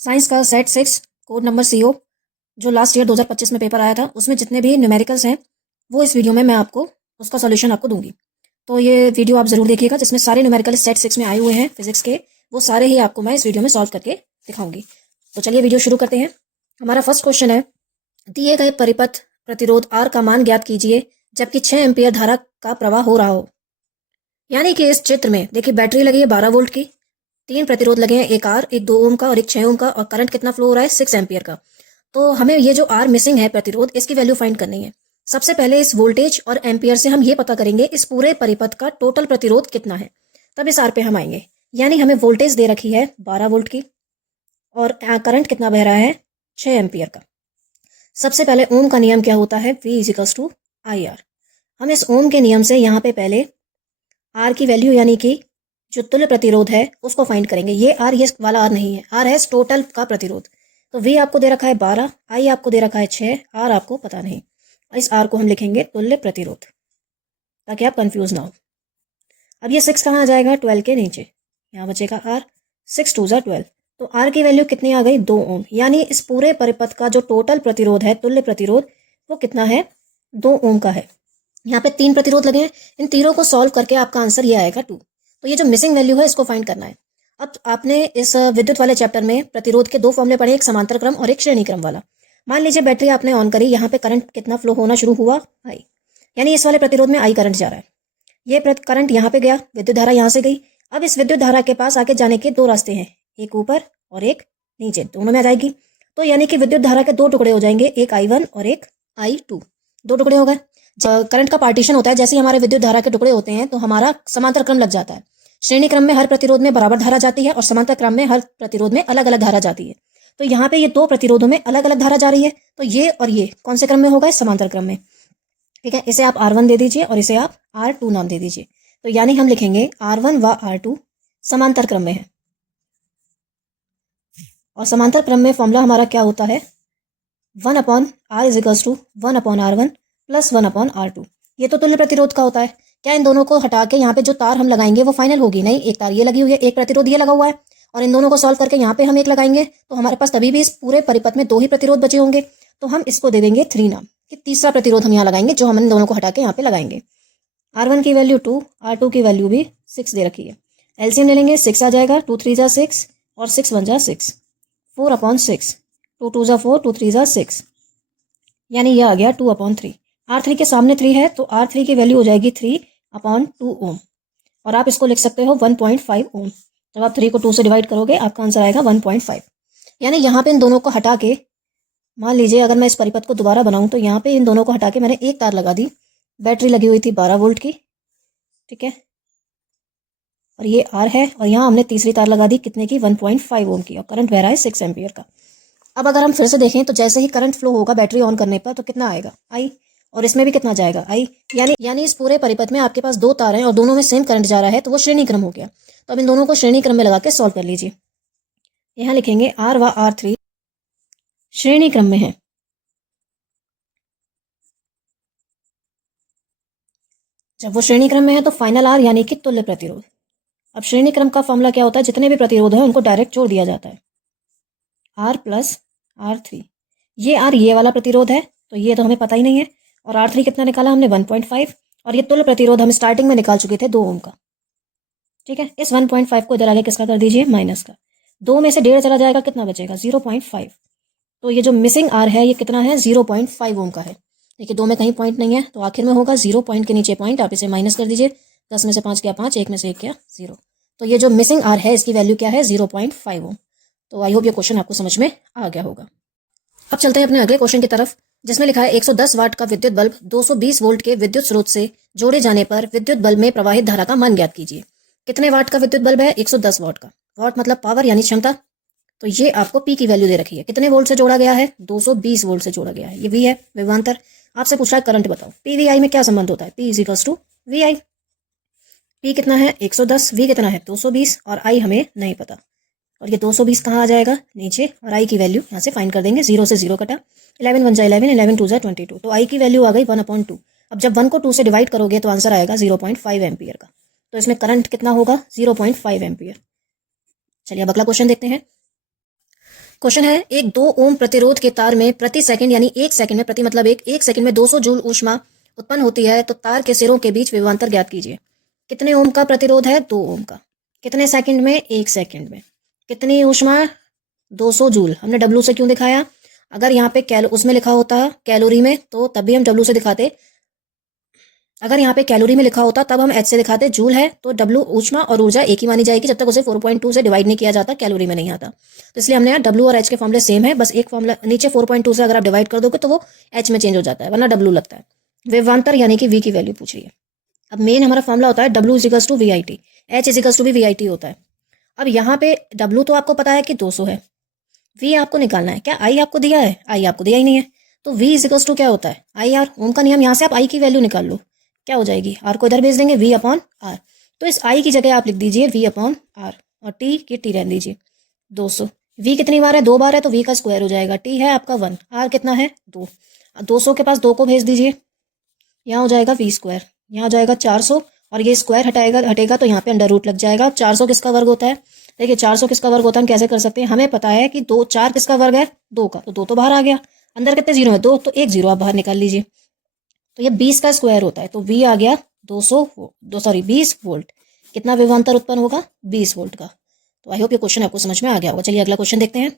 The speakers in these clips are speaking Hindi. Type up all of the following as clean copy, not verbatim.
साइंस का सेट 6 कोड नंबर CO जो लास्ट ईयर 2025 में पेपर आया था, उसमें जितने भी न्यूमेरिकल्स हैं वो इस वीडियो में मैं आपको उसका सॉल्यूशन आपको दूंगी। तो ये वीडियो आप ज़रूर देखिएगा, जिसमें सारे न्यूमेरिकल सेट 6 में आए हुए हैं फिजिक्स के, वो सारे ही आपको मैं इस वीडियो में सॉल्व करके दिखाऊंगी। तो चलिए वीडियो शुरू करते हैं। हमारा फर्स्ट क्वेश्चन है, दिए गए परिपथ प्रतिरोध R का मान ज्ञात कीजिए जबकि 6 एम्पियर धारा का प्रवाह हो रहा हो। यानी कि इस चित्र में देखिए, बैटरी लगी है 12 वोल्ट की, 3 प्रतिरोध लगे हैं, एक R, एक 2 ओम का और एक 6 ओम का, और करंट कितना फ्लो हो रहा है 6 एम्पियर का। तो हमें ये जो R मिसिंग है प्रतिरोध, इसकी वैल्यू फाइंड करनी है। सबसे पहले इस वोल्टेज और एम्पियर से हम ये पता करेंगे इस पूरे परिपथ का टोटल प्रतिरोध कितना है, तब इस R पे हम आएंगे। यानी हमें वोल्टेज दे रखी है 12 वोल्ट की और करंट कितना बह रहा है 6 एम्पियर का। सबसे पहले ओम का नियम क्या होता है, V इजिकल्स टू IR। हम इस ओम के नियम से यहाँ पे पहले R की वैल्यू यानी कि जो तुल्य प्रतिरोध है उसको फाइंड करेंगे। ये R ये वाला R नहीं है, R है टोटल का प्रतिरोध। तो V आपको दे रखा है 12, I आपको दे रखा है 6, R आपको पता नहीं। इस R को हम लिखेंगे तुल्य प्रतिरोध, ताकि आप कंफ्यूज ना हो। अब ये 6 कहाँ आ जाएगा, 12 के नीचे, यहाँ बचेगा R, 6 2 ज़ा 12। तो R की वैल्यू कितनी आ गई, 2 ओम। यानी इस पूरे परिपथ का जो टोटल प्रतिरोध है, तुल्य प्रतिरोध, वो कितना है, 2 ओम का है। यहाँ पे 3 प्रतिरोध लगे हैं, इन तीनों को सॉल्व करके आपका आंसर ये आएगा 2। तो ये जो मिसिंग वैल्यू है इसको फाइंड करना है। अब आपने इस विद्युत वाले चैप्टर में प्रतिरोध के 2 फॉर्मूले पढ़े, एक समांतर क्रम और एक श्रेणी क्रम वाला। मान लीजिए बैटरी आपने ऑन करी, यहाँ पे करंट कितना फ्लो होना शुरू हुआ, आई, यानी इस वाले प्रतिरोध में आई करंट जा रहा है। ये करंट यहाँ पे गया, विद्युत धारा यहाँ से गई। अब इस विद्युत धारा के पास आके जाने के 2 रास्ते हैं, एक ऊपर और एक नीचे, दोनों में आ जाएगी। तो यानी कि विद्युत धारा के 2 टुकड़े हो जाएंगे, एक I1 और एक I2, 2 टुकड़े हो गए। करंट का पार्टीशन होता है, जैसे ही हमारे विद्युत धारा के टुकड़े होते हैं तो हमारा समांतर क्रम लग जाता है। श्रेणी क्रम में हर प्रतिरोध में बराबर धारा जाती है और समांतर क्रम में हर प्रतिरोध में अलग अलग धारा जाती है। तो यहाँ पे ये 2 प्रतिरोधों में अलग अलग धारा जा रही है, तो ये और ये कौन से क्रम में होगा, समांतर क्रम में। ठीक है, इसे आप R1 दे दीजिए और इसे आप R2 नाम दे दीजिए। तो यानी हम लिखेंगे R1 व R2 समांतर क्रम में है। और समांतर क्रम में फॉर्मूला हमारा क्या होता है, 1/R equals to 1/R1 plus 1/R2। ये तो तुल्य प्रतिरोध का होता है। क्या इन दोनों को हटा के यहाँ पे जो तार हम लगाएंगे वो फाइनल होगी, नहीं। एक तार ये लगी हुई है, एक प्रतिरोध ये लगा हुआ है, और इन दोनों को सॉल्व करके यहाँ पे हम एक लगाएंगे तो हमारे पास तभी भी इस पूरे परिपथ में 2 ही प्रतिरोध बचे होंगे। तो हम इसको दे देंगे 3 नाम, कि तीसरा प्रतिरोध हम यहाँ लगाएंगे, जो हम इन दोनों को हटा के यहाँ पे लगाएंगे। R1 की वैल्यू 2, R2 की वैल्यू भी 6 दे रखी है। एलसीएम ले लेंगे, 6 आ जाएगा, 2 3 ज़ा 6 और 6 1 ज़ा 6, 4/6, 2 2 ज़ा 4, 2 3 ज़ा 6, यानी यह आ गया 2/3। R3 के सामने 3 है तो R3 की वैल्यू हो जाएगी 3/2 ओम, और आप इसको लिख सकते हो 1.5 ओम। जब आप 3 को 2 से डिवाइड करोगे आपका आंसर आएगा 1.5। यानी यहाँ पे इन दोनों को हटा के, मान लीजिए अगर मैं इस परिपथ को दोबारा बनाऊं तो यहाँ पे इन दोनों को हटा के मैंने एक तार लगा दी। बैटरी लगी हुई थी 12 वोल्ट की, ठीक है, और ये R है, और यहाँ हमने तीसरी तार लगा दी कितने की, 1.5 ओम की, और करंट बह रहा है 6 एम्पियर का। अब अगर हम फिर से देखें तो जैसे ही करंट फ्लो होगा बैटरी ऑन करने पर तो कितना आएगा, I, और इसमें भी कितना जाएगा, I। यानी इस पूरे परिपथ में आपके पास 2 तार हैं और दोनों में सेम करंट जा रहा है, तो वो श्रेणी क्रम हो गया। तो अब इन दोनों को श्रेणी क्रम में लगा के सॉल्व कर लीजिए। यहाँ लिखेंगे R व R3 श्रेणी क्रम में है। जब वो श्रेणी क्रम में है तो फाइनल R यानी कि तुल्य प्रतिरोध। अब श्रेणी क्रम का फॉर्मूला क्या होता है, जितने भी प्रतिरोध है उनको डायरेक्ट जोड़ दिया जाता है, R प्लस R3। ये R ये वाला प्रतिरोध है, तो ये तो हमें पता ही नहीं है, और R3 कितना निकाला हमने, 1.5, और ये तुल्य प्रतिरोध हम स्टार्टिंग में निकाल चुके थे 2 ओम का। ठीक है, इस 1.5 को इधर आगे किसका कर दीजिए, माइनस का। 2 में से 1.5 चला जाएगा, कितना बचेगा, 0.5। तो ये जो मिसिंग R है ये कितना है, 0.5 ओम का है। देखिए 2 में कहीं पॉइंट नहीं है, तो आखिर में होगा 0 पॉइंट के नीचे पॉइंट, आप इसे माइनस कर दीजिए। 10 में से 5 गया 5, 1 में से 1 गया 0। तो ये जो मिसिंग R है इसकी वैल्यू क्या है, 0.5 ओम। तो आई होप ये क्वेश्चन आपको समझ में आ गया होगा। अब चलते हैं अपने अगले क्वेश्चन की तरफ, जिसमें लिखा है 110 वाट का विद्युत बल्ब 220 वोल्ट के विद्युत स्रोत से जोड़े जाने पर विद्युत बल्ब में प्रवाहित धारा का मान ज्ञात कीजिए। कितने वाट का विद्युत बल्ब है, 110 वाट का। वाट मतलब पावर यानी क्षमता। तो ये आपको पी की वैल्यू दे रखी है, कितने वोल्ट से जोड़ा गया है, 220 वोल्ट से जोड़ा गया है। ये वी है, विभवांतर। आपसे पूछ रहा है करंट बताओ, पी वी आई में क्या संबंध होता है, P is equals to V I. P कितना है 110, वी कितना है 220, और आई हमें नहीं पता। और ये 220 कहाँ आ जाएगा, नीचे, और आई की वैल्यू यहाँ से फाइंड कर देंगे, 0 से 0 कटा, 11 1 जा 11, 11 2 जा 22। तो आई की वैल्यू आ गई 1/2। अब जब 1 को 2 से डिवाइड करोगे तो आंसर आएगा 0.5 एम्पियर का। तो इसमें करंट कितना होगा, 0.5 एम्पियर। चलिए अब अगला क्वेश्चन देखते हैं। क्वेश्चन है, एक 2 ओम प्रतिरोध के तार में प्रति सेकंड यानी 1 सेकंड में, प्रति मतलब एक सेकंड में 200 जूल ऊष्मा उत्पन्न होती है, तो तार के सिरों के बीच विभवांतर ज्ञात कीजिए। कितने ओम का प्रतिरोध है? 2 ओम का। कितने सेकंड में? 1 सेकंड में। कितनी ऊष्मा? 200 जूल। हमने डब्ल्यू से क्यों दिखाया? अगर यहाँ पे उसमें लिखा होता कैलोरी में तो तब भी हम डब्ल्यू से दिखाते, अगर यहाँ पे कैलोरी में लिखा होता तब हम एच से दिखाते। जूल है तो डब्ल्यू ऊष्मा और ऊर्जा एक ही मानी जाएगी जब तक उसे 4.2 से डिवाइड नहीं किया जाता, कैलोरी में नहीं आता। तो इसलिए हमने यहाँ डब्ल्यू और एच के फॉर्मूले सेम है, बस एक फॉर्मूला नीचे 4.2 से अगर आप डिवाइड कर दोगे तो वो एच में चेंज हो जाता है, वरना डब्ल्यू लगता है। विभवांतर यानी कि वी की वैल्यू पूछ रही है। अब मेन हमारा फॉर्मूला होता है W equals to V I T, H equals to भी वी आई टी होता है। अब यहाँ पे डब्ल्यू तो आपको पता है कि 200 है, वी आपको निकालना है। क्या आई आपको दिया है? आई आपको दिया ही नहीं है, तो वी इजिकल्स टू क्या होता है? I R. ओम का नियम, यहाँ से आप आई की वैल्यू निकाल लो, क्या हो जाएगी? आर को इधर भेज देंगे, वी अपॉन आर। तो इस आई की जगह आप लिख दीजिए वी अपॉन आर, और टी की टी रहने दीजिए 200। वी कितनी बार है? 2 बार है, तो वी का स्क्वायर हो जाएगा। टी है आपका 1, आर कितना है? 2। 200 के पास 2 को भेज दीजिए, यहाँ हो जाएगा वी स्क्वायर, यहाँ हो जाएगा 400, और ये स्क्वायर हटेगा तो यहाँ पे अंडर रूट लग जाएगा। 400 किसका वर्ग होता है? देखिए 400 किसका वर्ग होता है हम कैसे कर सकते हैं, हमें पता है कि 4 किसका वर्ग है? 2 का, तो 2 तो बाहर आ गया। अंदर कितने जीरो है? 2, तो एक जीरो आप बाहर निकाल लीजिए, तो ये 20 का स्क्वायर होता है, तो वी आ गया 20 वोल्ट। कितना विभवांतर उत्पन्न होगा? 20 वोल्ट का। तो आई होप ये क्वेश्चन आपको समझ में आ गया होगा। चलिए अगला क्वेश्चन देखते हैं।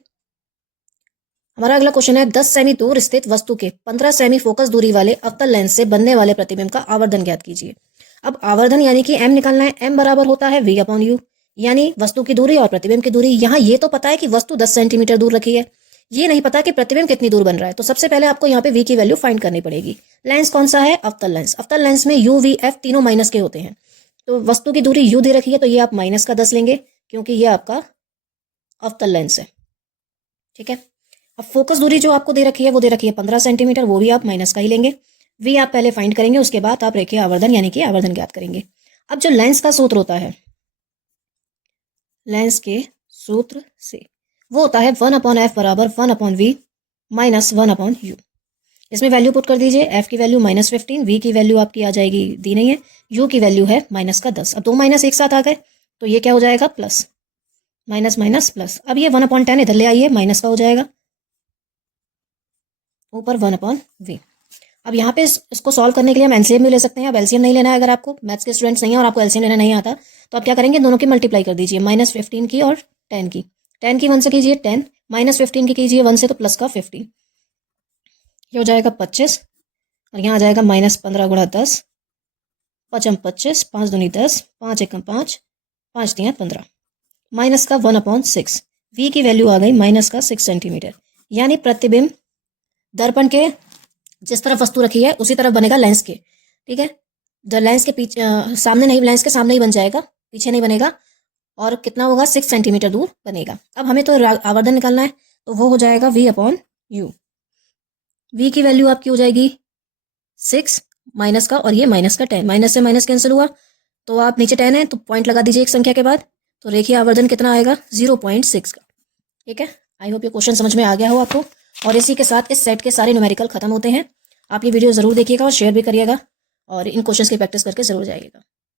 हमारा अगला क्वेश्चन है, 10 सेमी दूर स्थित वस्तु के 15 सेमी फोकस दूरी वाले अवतल लेंस से बनने वाले प्रतिबिंब का आवर्धन ज्ञात कीजिए। अब आवर्धन यानी कि एम निकालना है। एम बराबर होता है वी अपॉन यू, यानी वस्तु की दूरी और प्रतिबिंब की दूरी। यहाँ ये तो पता है कि वस्तु 10 सेंटीमीटर दूर रखी है, ये नहीं पता कि प्रतिबिंब कितनी दूर बन रहा है। तो सबसे पहले आपको यहाँ पे वी की वैल्यू फाइंड करनी पड़ेगी। लेंस कौन सा है? अवतल लेंस। अवतल लेंस में यू वी एफ तीनों माइनस के होते हैं, तो वस्तु की दूरी यू दे रखी है तो ये आप माइनस का 10 लेंगे, क्योंकि ये आपका अवतल लेंस है। ठीक है, अब फोकस दूरी जो आपको दे रखी है वो दे रखी है 15 सेंटीमीटर, वो भी आप माइनस का ही लेंगे। वी आप पहले फाइंड करेंगे, उसके बाद आप रेखीय आवर्धन यानी कि आवर्धन ज्ञात करेंगे। अब जो लेंस का सूत्र होता है, लेंस के सूत्र से वो होता है 1 अपॉन एफ बराबर 1 upon V minus 1 upon U. इसमें वैल्यू पुट कर दीजिए। एफ की वैल्यू -15, वी की वैल्यू आपकी आ जाएगी, दी नहीं है, यू की वैल्यू है -10। अब 2 माइनस एक साथ आ गए तो ये क्या हो जाएगा? Plus, minus minus plus. अब ये 1 अपॉन 10 इधर ले आइए, माइनस का हो जाएगा, ऊपर 1 अपॉन वी। अब यहाँ पे इसको सॉल्व करने के लिए हम एलसीएम भी ले सकते हैं। अब एलसीएम नहीं लेना है, अगर आपको मैथ्स के स्टूडेंट्स नहीं है और आपको एलसीएम लेना नहीं आता, तो आप क्या करेंगे, दोनों की मल्टीप्लाई कर दीजिए, -15 की और 10 की। 10 की 1 से कीजिए 10, -15 की कीजिए 1 से, तो प्लस का 50, ये हो जाएगा 25, और यहाँ आ जाएगा -15 गुणा 10, 5 25, 5 दूनी 10, 5 एकम 5, 5 तियां 15, माइनस का 1 अपॉन 6। वी की वैल्यू आ गई माइनस का 6 सेंटीमीटर, यानी प्रतिबिंब दर्पण के जिस तरफ वस्तु रखी है उसी तरफ बनेगा लेंस के। ठीक है, लेंस के पीछे सामने नहीं, लेंस के सामने ही बन जाएगा, पीछे नहीं बनेगा, और कितना होगा? 6 सेंटीमीटर दूर बनेगा। अब हमें तो आवर्धन निकालना है, तो वो हो जाएगा वी अपॉन यू। वी की वैल्यू आपकी हो जाएगी 6 माइनस का, और ये माइनस का 10, माइनस से माइनस कैंसिल हुआ, तो आप नीचे 10 है तो पॉइंट लगा दीजिए एक संख्या के बाद, तो रेखीय आवर्धन कितना आएगा? 0.6 का। ठीक है, आई होप ये क्वेश्चन समझ में आ गया हो आपको। और इसी के साथ इस सेट के सारे न्यूमेरिकल खत्म होते हैं। आप ये वीडियो जरूर देखिएगा और शेयर भी करिएगा, और इन क्वेश्चंस की प्रैक्टिस करके जरूर जाइएगा।